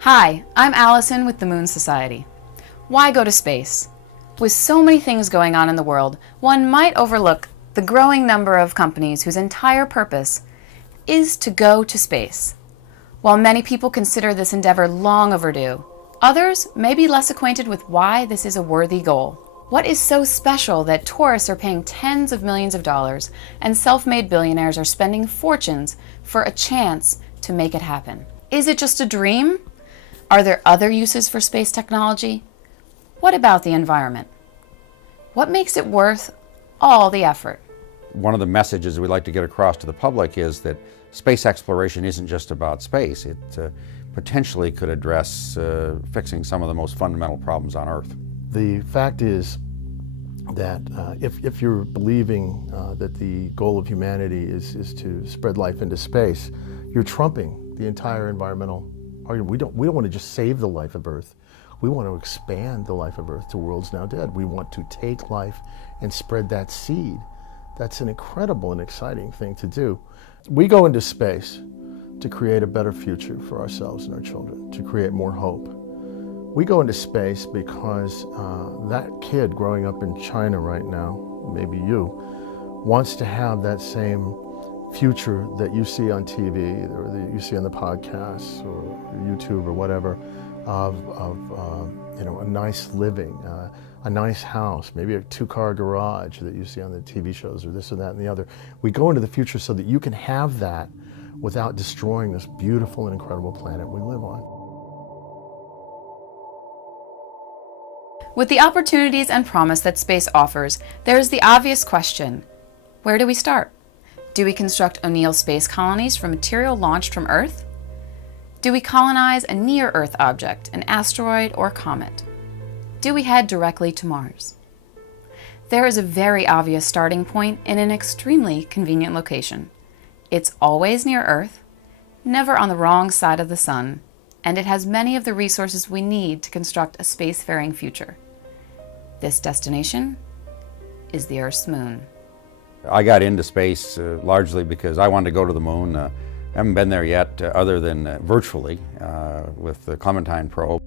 Hi, I'm Allison with the Moon Society. Why go to space? With so many things going on in the world, one might overlook the growing number of companies whose entire purpose is to go to space. While many people consider this endeavor long overdue, others may be less acquainted with why this is a worthy goal. What is so special that tourists are paying tens of millions of dollars and self-made billionaires are spending fortunes for a chance to make it happen? Is it just a dream? Are there other uses for space technology? What about the environment? What makes it worth all the effort? One of the messages we'd like to get across to the public is that space exploration isn't just about space. It potentially could address fixing some of the most fundamental problems on Earth. The fact is that if you're believing that the goal of humanity is to spread life into space, you're trumping the entire environmental argument. We don't want to just save the life of Earth. We want to expand the life of Earth to worlds now dead. We want to take life and spread that seed. That's an incredible and exciting thing to do. We go into space to create a better future for ourselves and our children, to create more hope. We go into space because that kid growing up in China right now, maybe you, wants to have that same future that you see on TV or that you see on the podcasts or YouTube or whatever of a nice living, a nice house, maybe a two-car garage that you see on the TV shows or this or that and the other. We go into the future so that you can have that without destroying this beautiful and incredible planet we live on. With the opportunities and promise that space offers, there is the obvious question: where do we start? Do we construct O'Neill space colonies from material launched from Earth? Do we colonize a near-Earth object, an asteroid or comet? Do we head directly to Mars? There is a very obvious starting point in an extremely convenient location. It's always near Earth, never on the wrong side of the sun, and it has many of the resources we need to construct a spacefaring future. This destination is the Earth's moon. I got into space largely because I wanted to go to the moon. I haven't been there yet other than virtually with the Clementine probe.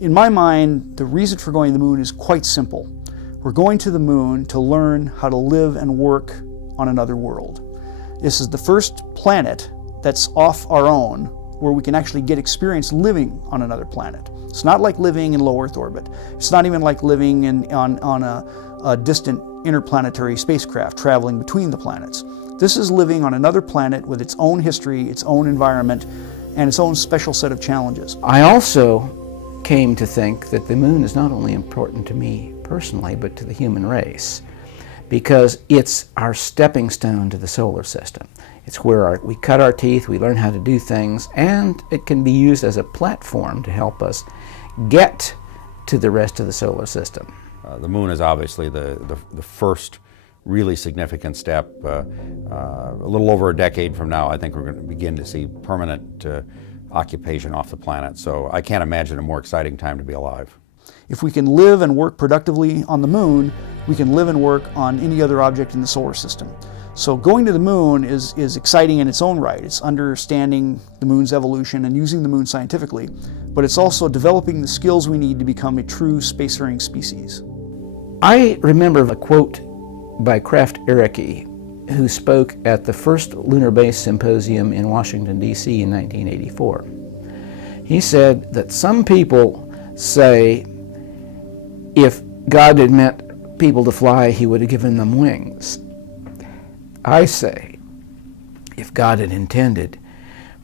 In my mind, the reason for going to the moon is quite simple. We're going to the moon to learn how to live and work on another world. This is the first planet that's off our own where we can actually get experience living on another planet. It's not like living in low Earth orbit. It's not even like living on a distant interplanetary spacecraft traveling between the planets. This is living on another planet with its own history, its own environment, and its own special set of challenges. I also came to think that the moon is not only important to me personally, but to the human race, because it's our stepping stone to the solar system. It's where we cut our teeth, we learn how to do things, and it can be used as a platform to help us get to the rest of the solar system. The moon is obviously the first really significant step. A little over a decade from now, I think we're going to begin to see permanent occupation off the planet. So I can't imagine a more exciting time to be alive. If we can live and work productively on the moon, we can live and work on any other object in the solar system. So going to the moon is exciting in its own right. It's understanding the moon's evolution and using the moon scientifically, but it's also developing the skills we need to become a true spacefaring species. I remember a quote by Kraft Ericke, who spoke at the first Lunar Base Symposium in Washington, D.C. in 1984. He said that some people say if God had meant people to fly, he would have given them wings. I say, if God had intended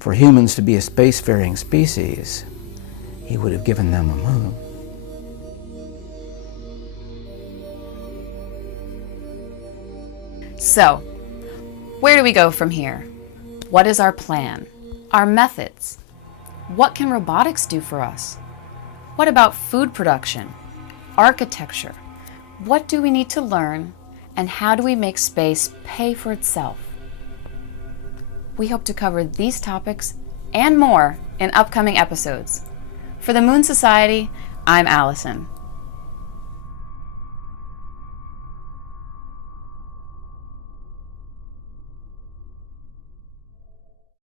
for humans to be a spacefaring species, he would have given them a moon. So, where do we go from here? What is our plan? Our methods? What can robotics do for us? What about food production? Architecture? What do we need to learn? And how do we make space pay for itself? We hope to cover these topics and more in upcoming episodes. For the Moon Society, I'm Allison.